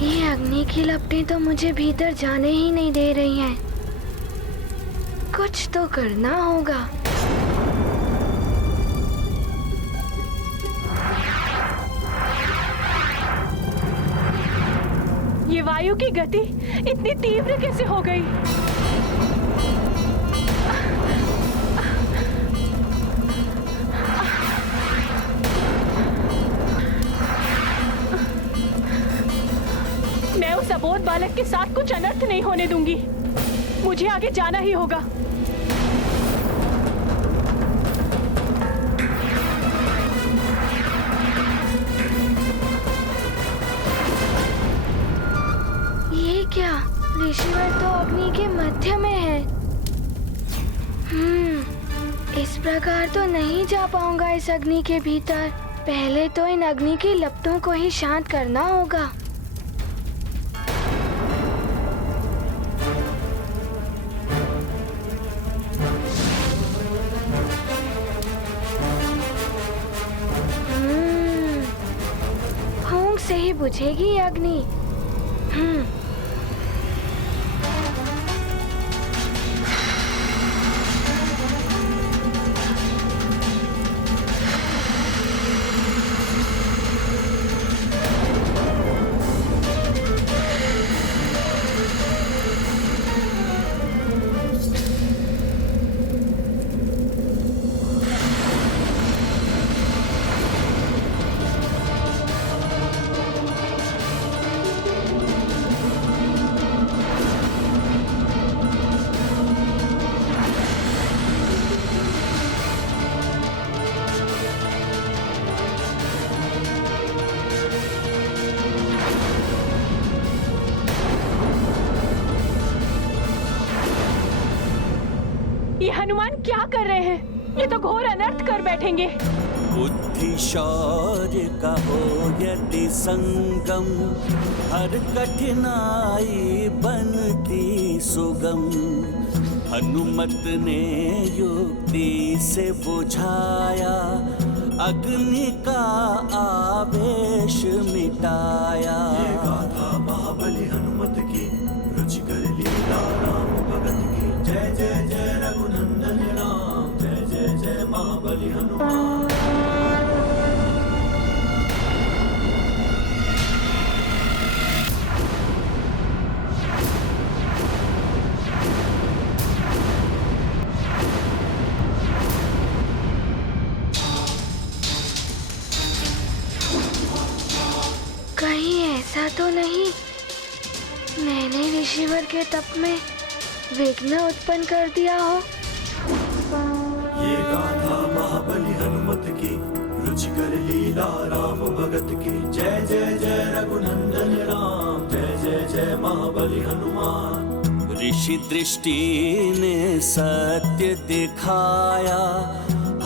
ये अग्नि की लपटें तो मुझे भीतर जाने ही नहीं दे रही हैं। कुछ तो करना होगा। ये वायु की गति इतनी तीव्र कैसे हो गई? मैं उस अबोध बालक के साथ कुछ अनर्थ नहीं होने दूंगी। मुझे आगे जाना ही होगा। ये क्या? ऋषिवर तो अग्नि के मध्य में है। इस प्रकार तो नहीं जा पाऊंगा इस अग्नि के भीतर। पहले तो इन अग्नि की लपटों को ही शांत करना होगा। फूंक से ही बुझेगी अग्नि। ये हनुमान क्या कर रहे हैं? ये तो घोर अनर्थ कर बैठेंगे। बुद्धि शौर्य का हो यदि संगम, हर कठिनाई बनती सुगम। हनुमत ने युक्ति से बुझाया, अग्नि का आवेश मिटाया। ये गाथा महाबली हनुमत की, रुचिकर लीला राम भगत की। जय जय जय रघुनंदन राम, जय जय जय महाबली हनुमान। कहीं ऐसा तो नहीं मैंने ऋषिवर के तप में विघ्न उत्पन्न कर दिया हो? ये गाथा महाबली हनुमत की, रुचिकर लीला राम भगत की। जय जय जय रघुनंदन राम, जय जय जय महाबली हनुमान। ऋषि दृष्टि ने सत्य दिखाया,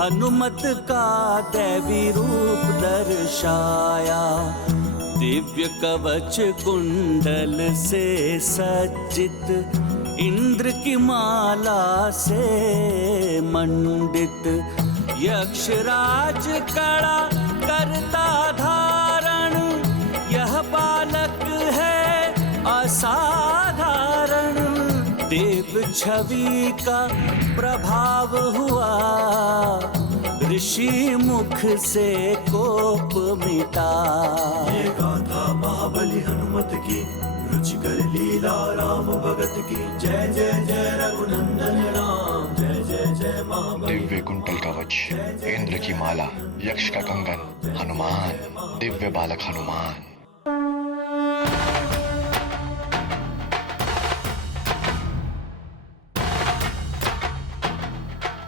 हनुमत का दैवी रूप दर्शाया। दिव्य कवच कुंडल से सज्जित, इंद्र की माला से मंडित। यक्षराज कड़ा करता धारण, यह बालक है असाधारण। देव छवि का प्रभाव हुआ, ऋषि मुख से कोप मिटा। ये गाथा महाबली हनुमत की, रुचिकर लीला राम भगत की। जय जय जय रघुनंदन राम, जय जय जय महाबली। दिव्य कुंडल कवच, इंद्र की माला, यक्ष का कंगन, हनुमान, दिव्य बालक हनुमान।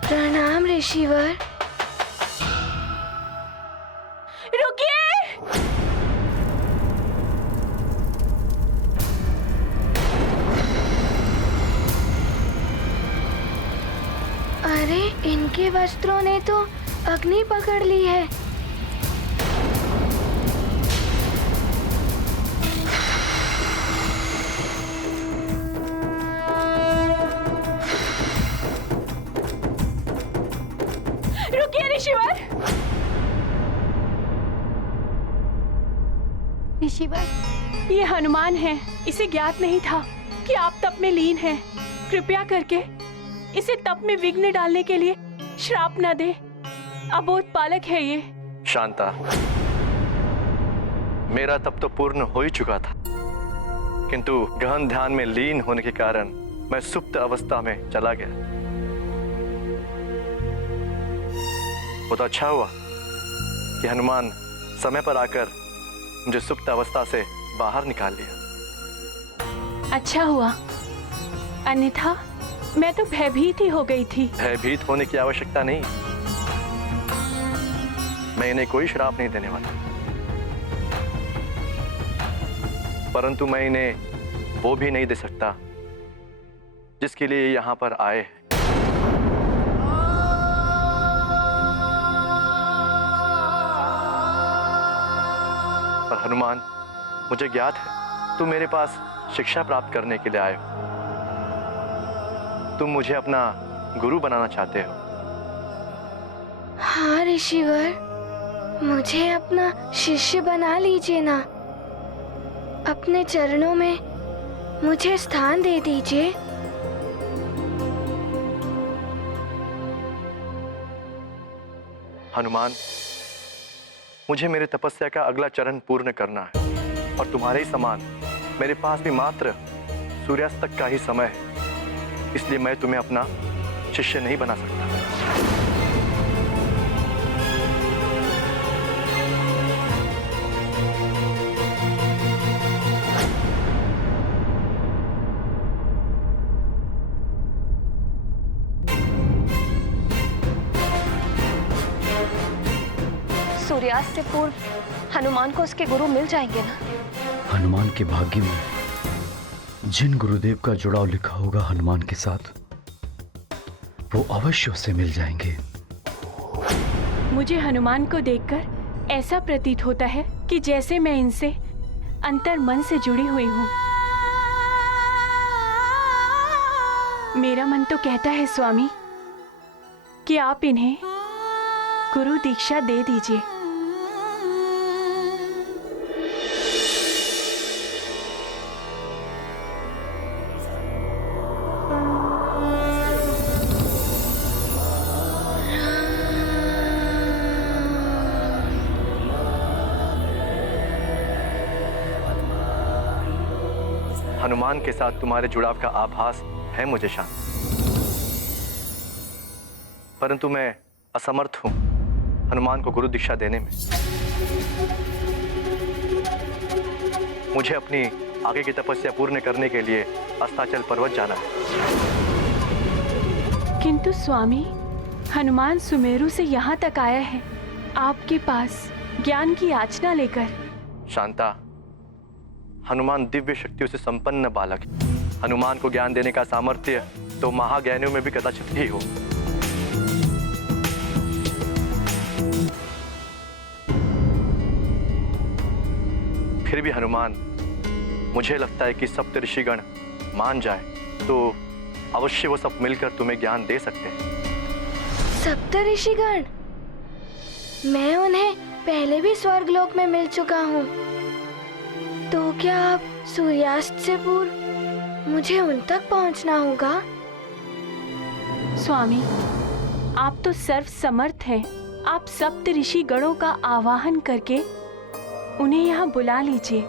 प्रणाम ऋषिवर। अरे इनके वस्त्रों ने तो अग्नि पकड़ ली है। रुकिए ऋषिवर। ऋषिवर ये हनुमान है। इसे ज्ञात नहीं था कि आप तप में लीन हैं। कृपया करके इसे तप में विघ्न डालने के लिए श्राप न दे। अबोध बालक है ये। शांता, मेरा तप तो पूर्ण हो ही चुका था, किंतु गहन ध्यान में लीन होने के कारण मैं सुप्त अवस्था में चला गया। वो तो अच्छा हुआ कि हनुमान समय पर आकर मुझे सुप्त अवस्था से बाहर निकाल लिया। अच्छा हुआ, अन्यथा मैं तो भयभीत ही हो गई थी। भयभीत होने की आवश्यकता नहीं, मैं इन्हें कोई श्राप नहीं देने वाला, परंतु मैं इन्हें वो भी नहीं दे सकता जिसके लिए यहाँ पर आए हैं। पर हनुमान, मुझे ज्ञात है तुम मेरे पास शिक्षा प्राप्त करने के लिए आए हो। तुम मुझे अपना गुरु बनाना चाहते हो। हाँ ऋषिवर, मुझे अपना शिष्य बना लीजिए ना। अपने चरणों में मुझे स्थान दे दीजिए। हनुमान, मुझे मेरे तपस्या का अगला चरण पूर्ण करना है, और तुम्हारे ही समान मेरे पास भी मात्र सूर्यास्त तक का ही समय है, इसलिए मैं तुम्हें अपना शिष्य नहीं बना सकता। सूर्यास्त से पूर्व हनुमान को उसके गुरु मिल जाएंगे ना? हनुमान के भाग्य में जिन गुरुदेव का जुड़ाव लिखा होगा हनुमान के साथ, वो अवश्य उसे मिल जाएंगे। मुझे हनुमान को देखकर ऐसा प्रतीत होता है कि जैसे मैं इनसे अंतर मन से जुड़ी हुई हूँ। मेरा मन तो कहता है स्वामी कि आप इन्हें गुरु दीक्षा दे दीजिए। हनुमान के साथ तुम्हारे जुड़ाव का आभास है मुझे शांत, परंतु मैं असमर्थ हूं हनुमान को गुरु दीक्षा देने में। मुझे अपनी आगे की तपस्या पूर्ण करने के लिए अस्ताचल पर्वत जाना है। किंतु स्वामी, हनुमान सुमेरु से यहाँ तक आया है आपके पास ज्ञान की याचना लेकर। शांता, हनुमान दिव्य शक्तियों से संपन्न बालक है। हनुमान को ज्ञान देने का सामर्थ्य तो महाज्ञानियों में भी कदाचित ही हो। फिर भी हनुमान, मुझे लगता है कि सप्त ऋषिगण मान जाए तो अवश्य वो सब मिलकर तुम्हें ज्ञान दे सकते हैं। सप्त ऋषिगण? मैं उन्हें पहले भी स्वर्गलोक में मिल चुका हूँ, तो क्या अब सूर्यास्त से पूर्व मुझे उन तक पहुँचना होगा? स्वामी, आप तो सर्व समर्थ हैं। आप सप्त ऋषि गणों का आवाहन करके उन्हें यहाँ बुला लीजिए।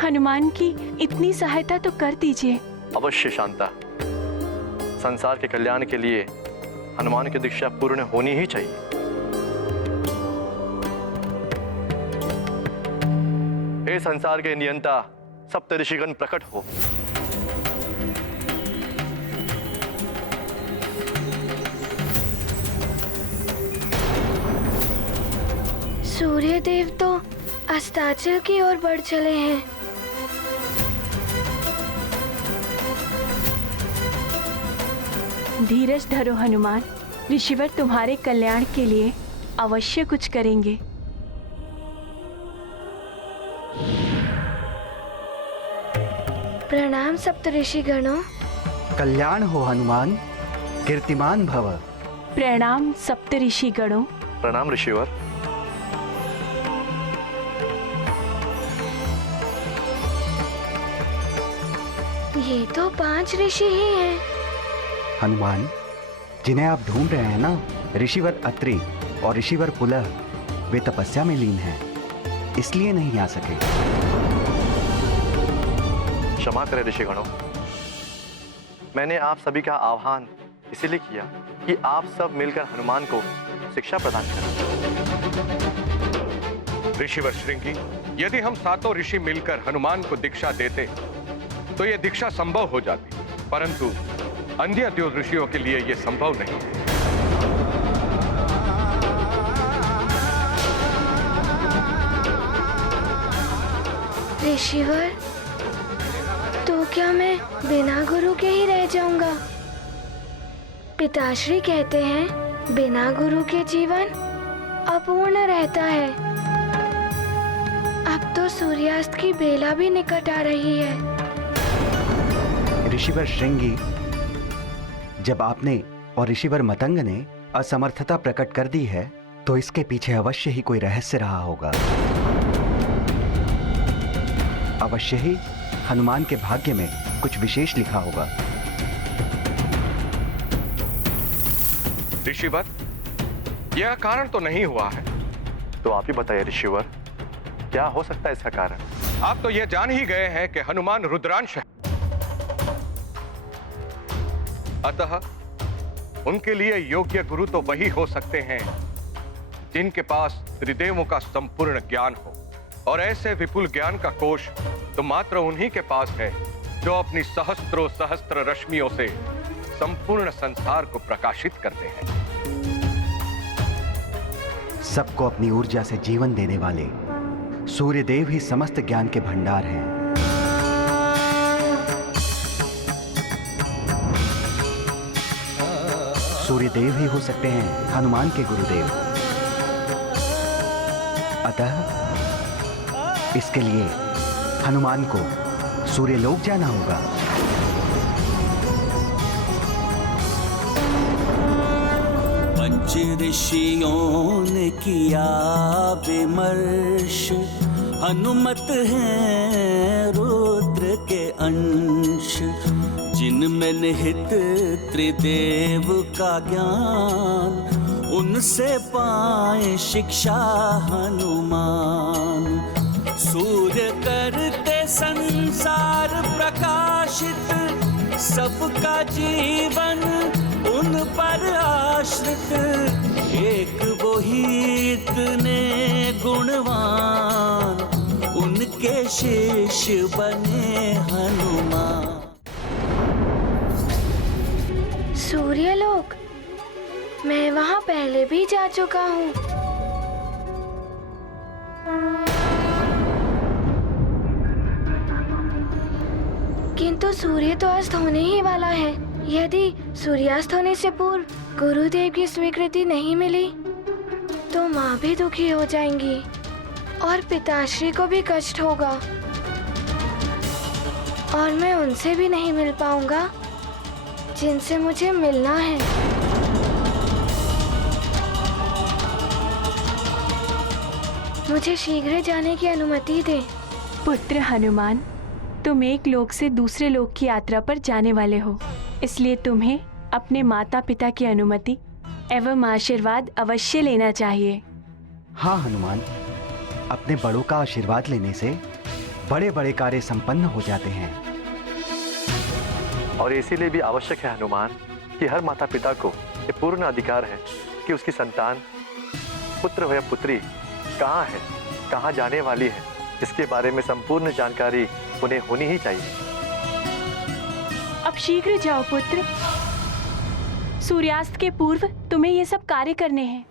हनुमान की इतनी सहायता तो कर दीजिए। अवश्य शांता, संसार के कल्याण के लिए हनुमान की दीक्षा पूर्ण होनी ही चाहिए। हे संसार के नियंता सप्त ऋषिगण प्रकट हो। सूर्य देव तो अस्ताचल की ओर बढ़ चले हैं। धीरज धरो हनुमान, ऋषिवर तुम्हारे कल्याण के लिए अवश्य कुछ करेंगे। प्रणाम सप्तऋषि गणों। कल्याण हो हनुमान, कीर्तिमान भव। प्रणाम सप्त ऋषि गणों। प्रणाम ऋषिवर। ये तो 5 ऋषि ही हैं। हनुमान, जिन्हें आप ढूंढ रहे हैं ना, ऋषिवर अत्रि और ऋषिवर पुलह, वे तपस्या में लीन हैं, इसलिए नहीं आ सके। क्षमा करें ऋषिगणों, मैंने आप सभी का आह्वान इसीलिए किया कि आप सब मिलकर हनुमान को शिक्षा प्रदान करें। ऋषिवर श्रृंगी, यदि हम सातों ऋषि मिलकर हनुमान को दीक्षा देते तो यह दीक्षा संभव हो जाती, परंतु अन्य दो ऋषियों के लिए यह संभव नहीं है। ऋषिवर, तो क्या मैं बिना गुरु के ही रह जाऊंगा? पिताश्री कहते हैं बिना गुरु के जीवन अपूर्ण रहता है। अब तो सूर्यास्त की बेला भी निकट आ रही है। ऋषिवर श्रृंगी, जब आपने और ऋषिवर मतंग ने असमर्थता प्रकट कर दी है, तो इसके पीछे अवश्य ही कोई रहस्य रहा होगा। अवश्य ही हनुमान के भाग्य में कुछ विशेष लिखा होगा। ऋषिवर, यह कारण तो नहीं हुआ है। तो आप ही बताइए ऋषिवर, क्या हो सकता है इसका कारण? आप तो यह जान ही गए हैं कि हनुमान रुद्रांश है, अतः उनके लिए योग्य गुरु तो वही हो सकते हैं जिनके पास त्रिदेवों का संपूर्ण ज्ञान हो, और ऐसे विपुल ज्ञान का कोश तो मात्र उन्हीं के पास है जो अपनी सहस्त्रों सहस्त्र रश्मियों से संपूर्ण संसार को प्रकाशित करते हैं। सबको अपनी ऊर्जा से जीवन देने वाले सूर्यदेव ही समस्त ज्ञान के भंडार हैं। सूर्यदेव ही हो सकते हैं हनुमान के गुरुदेव। अतः इसके लिए हनुमान को सूर्यलोक जाना होगा। पंच ऋषियों ने किया विमर्श, हनुमत हैं रुद्र के अंश, जिनमें निहित त्रिदेव का ज्ञान, उनसे पाए शिक्षा हनुमान। सूर्य करते संसार प्रकाशित, सबका जीवन उन पर आश्रित, एक वो ही इतने गुणवान, उनके शिष्य बने हनुमान। सूर्यलोक, मैं वहां पहले भी जा चुका हूँ। किंतु सूर्य तो अस्त होने ही वाला है। यदि सूर्यास्त होने से पूर्व गुरुदेव की स्वीकृति नहीं मिली तो माँ भी दुखी हो जाएंगी और पिताश्री को भी कष्ट होगा, और मैं उनसे भी नहीं मिल पाऊंगा जिनसे मुझे मिलना है। मुझे शीघ्र जाने की अनुमति दे। पुत्र हनुमान, तुम एक लोक से दूसरे लोक की यात्रा पर जाने वाले हो, इसलिए तुम्हें अपने माता पिता की अनुमति एवं आशीर्वाद अवश्य लेना चाहिए। हाँ हनुमान, अपने बड़ों का आशीर्वाद लेने से बड़े बड़े कार्य संपन्न हो जाते हैं। और इसीलिए भी आवश्यक है हनुमान कि हर माता पिता को ये पूर्ण अधिकार है कि उसकी संतान, पुत्र हो या पुत्री, कहाँ है, कहाँ जाने वाली है, इसके बारे में संपूर्ण जानकारी उन्हें होनी ही चाहिए। अब शीघ्र जाओ पुत्र, सूर्यास्त के पूर्व तुम्हें ये सब कार्य करने हैं।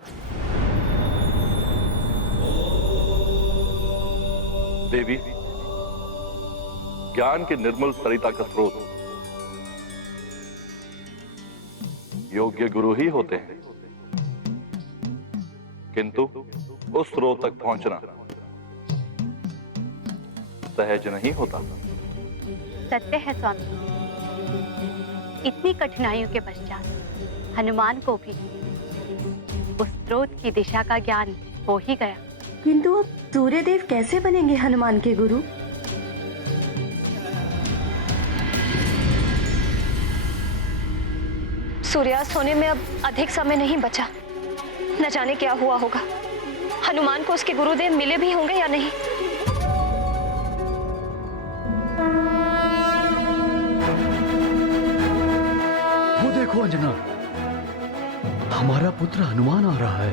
देवी, ज्ञान के निर्मल सरिता का स्रोत योग्य गुरु ही होते हैं, किंतु उस स्रोत तक पहुंचना सहज नहीं होता। सत्य है स्वामी, इतनी कठिनाइयों के पश्चात हनुमान को भी उस स्रोत की दिशा का ज्ञान हो ही गया। किंतु अब सूर्यदेव कैसे बनेंगे हनुमान के गुरु? सूर्यास्त होने में अब अधिक समय नहीं बचा। न जाने क्या हुआ होगा। हनुमान को उसके गुरुदेव मिले भी होंगे या नहीं। वो देखो अंजना, हमारा पुत्र हनुमान आ रहा है।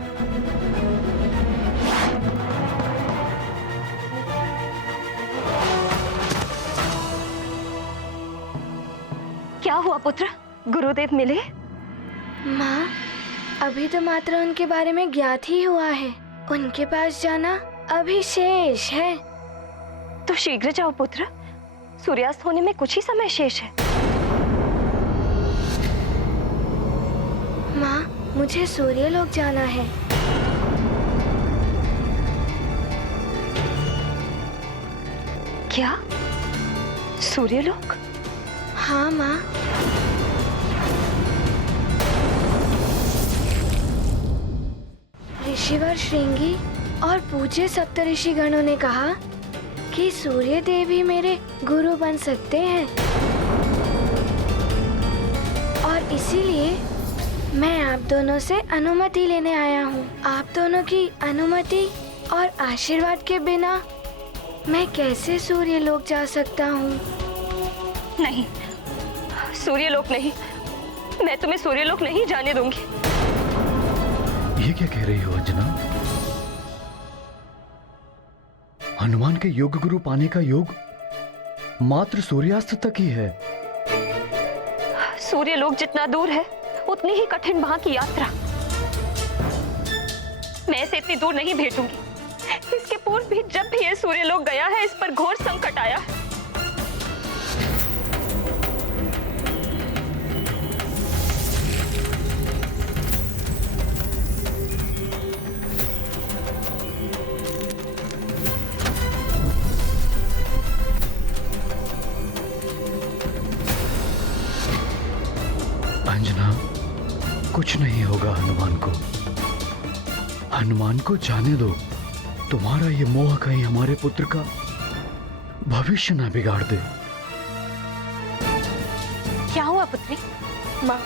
क्या हुआ पुत्र, गुरुदेव मिले? माँ, अभी तो मात्र उनके बारे में ज्ञात ही हुआ है। उनके पास जाना अभी शेष है। तो शीघ्र जाओ पुत्र, सूर्यास्त होने में कुछ ही समय शेष है। माँ, मुझे सूर्यलोक जाना है। क्या? सूर्यलोक? हाँ माँ। ऋषिवर श्रृंगी और पूज्य सप्तऋषि गणों ने कहा कि सूर्य देव ही मेरे गुरु बन सकते हैं, और इसीलिए मैं आप दोनों से अनुमति लेने आया हूँ। आप दोनों की अनुमति और आशीर्वाद के बिना मैं कैसे सूर्यलोक जा सकता हूँ? नहीं, सूर्यलोक नहीं। मैं तुम्हें सूर्यलोक नहीं जाने दूंगी। ये क्या कह रही हो अंजना? हनुमान के योग गुरु पाने का योग मात्र सूर्यास्त तक ही है। सूर्यलोक जितना दूर है उतनी ही कठिन वहां की यात्रा। मैं इसे इतनी दूर नहीं भेजूंगी। इसके पूर्व भी जब भी ये सूर्यलोक गया है, इस पर घोर संकट आया है। अंजना, कुछ नहीं होगा हनुमान को। हनुमान को जाने दो। तुम्हारा ये मोह कहीं हमारे पुत्र का भविष्य ना बिगाड़ दे। क्या हुआ पुत्री? माँ,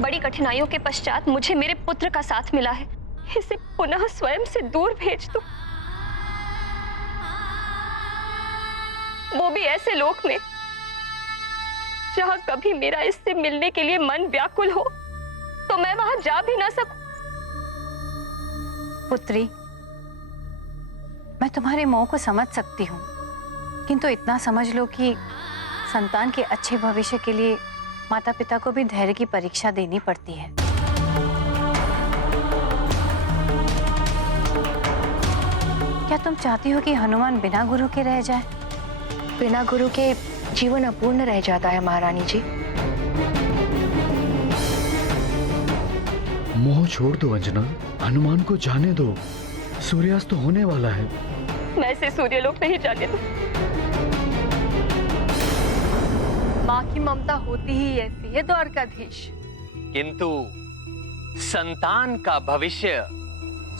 बड़ी कठिनाइयों के पश्चात मुझे मेरे पुत्र का साथ मिला है। इसे पुनः स्वयं से दूर भेज दो, वो भी ऐसे लोक में जहां कभी मेरा इससे मिलने के लिए मन व्याकुल हो, तो मैं वहां जा भी ना सकूं। पुत्री, मैं तुम्हारे मोह को समझ सकती हूँ, किंतु इतना समझ लो कि संतान के अच्छे भविष्य के लिए माता पिता को भी धैर्य की परीक्षा देनी पड़ती है। क्या तुम चाहती हो कि हनुमान बिना गुरु के रह जाए? बिना गुरु के जीवन अपूर्ण रह जाता है महारानी जी। मोह छोड़ दो अंजना, हनुमान को जाने दो। सूर्यास्त तो होने वाला है। मैं इसे सूर्यलोक नहीं जाने दूं। माँ की ममता होती ही ऐसी है द्वारकाधीश। किंतु संतान का भविष्य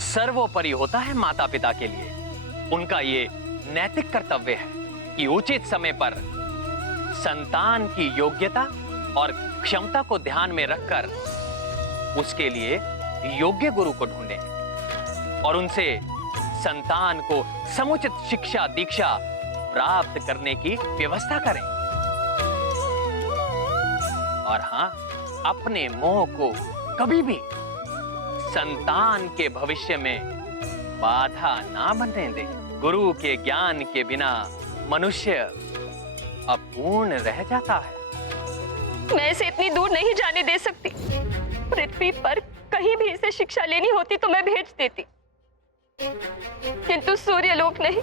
सर्वोपरि होता है माता पिता के लिए। उनका ये नैतिक कर्तव्य है कि उचित समय पर संतान की योग्यता और क्षमता को ध्यान में रखकर उसके लिए योग्य गुरु को ढूंढें और उनसे संतान को समुचित शिक्षा दीक्षा प्राप्त करने की व्यवस्था करें। और हां, अपने मोह को कभी भी संतान के भविष्य में बाधा ना बनने दें। गुरु के ज्ञान के बिना मनुष्य अपूर्ण रह जाता है। मैं इसे इतनी दूर नहीं जाने दे सकती। पृथ्वी पर कहीं भी इसे शिक्षा लेनी होती तो मैं भेज देती, किंतु सूर्यलोक नहीं।